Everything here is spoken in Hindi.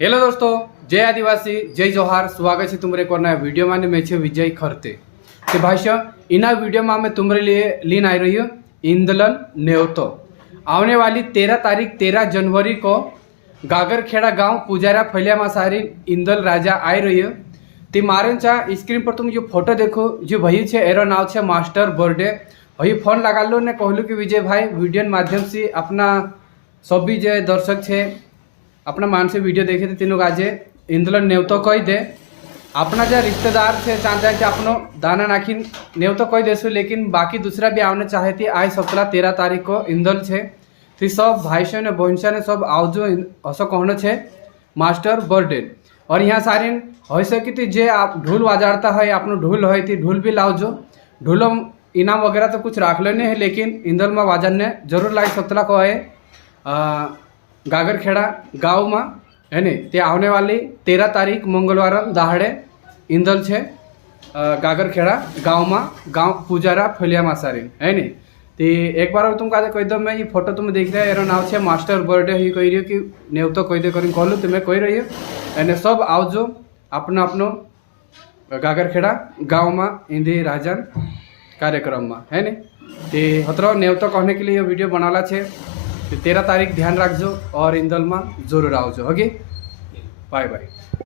हेलो दोस्तों, जय आदिवासी, जय जोहार। स्वागत है तुम्हारे को नया वीडियो में। मैं छे विजय खरते। तो भाई इना वीडियो में मैं तुम्हारे लिए लीन आई रही हूँ इंदलन न्योतो। आने वाली 13 तारीख 13 जनवरी को गागरखेड़ा गांव पुजारा फैलिया मासारी इंदल राजा आई रही है। ती मारे स्क्रीन पर तुम जो फोटो देखो जो भई छे एरो नाव छे मास्टर बर्थडे। वही फोन लगा लो ने कहलू कि विजय भाई वीडियो माध्यम से अपना सभी जो दर्शक छे अपना मान से वीडियो देखे थे तीनों आज इंदलन न्योतो कही दे। अपना जो रिश्तेदार थे चाहते कि अपनो दाना नाखी न्योतो कही देसु, लेकिन बाकी दूसरा भी आने चाहे थी। आज सप्ताह 13 तारीख को इंदल छे। तो सब भाई से ने बहन से ने सब आवजो असो कहनो छे मास्टर बर्थडे। और यहाँ सारी हो सकी थी जे आप ढोल बजाता है अपनो ढोल है थी ढोल भी लाओ। ढोल इनाम वगैरह तो कुछ राख लेने है, लेकिन इंदल में वाजन ने जरूर लाई सप्ताह को है गागरखेड़ा गाँव में है ने। ते आने वाली 13 तारीख मंगलवार दहाड़े इंदल छे गागरखेड़ा गाँव में गाँव पुजारा फैलिया मासारी है ने। तो एक बार तुम कही दो मैं ये फोटो तुम देख रहे एरो नाव छे मास्टर बर्थडे ही कही रही कि न्योतो कही दे कर कहलू तुम्हें कही रही है सब आवजो अपनो अपनो गागरखेड़ा गाँव में इंदी राजन कार्यक्रम में है ने। तो हतरो न्योतो कहने के लिए ये वीडियो बनाला छे। 13 तारीख ध्यान रखो और इंदल में जरूर आवजो। Okay, bye bye.